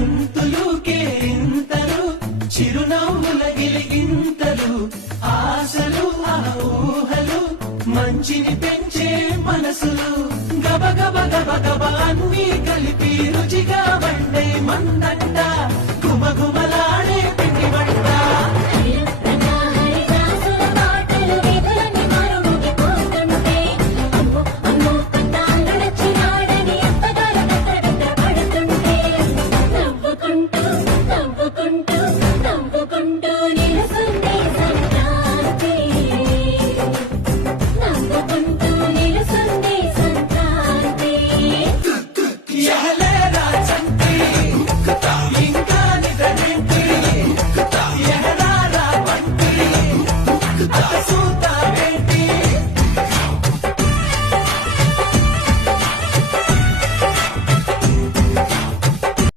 గంతులు కేరింతలు చిరునవ్వుల గిలిగింతలు ఆశలు ఆ ఊహలు మంచిని పెంచే మనసులు గబ గబ గబ గబ అన్నీ కలిపి రుచిగా వండి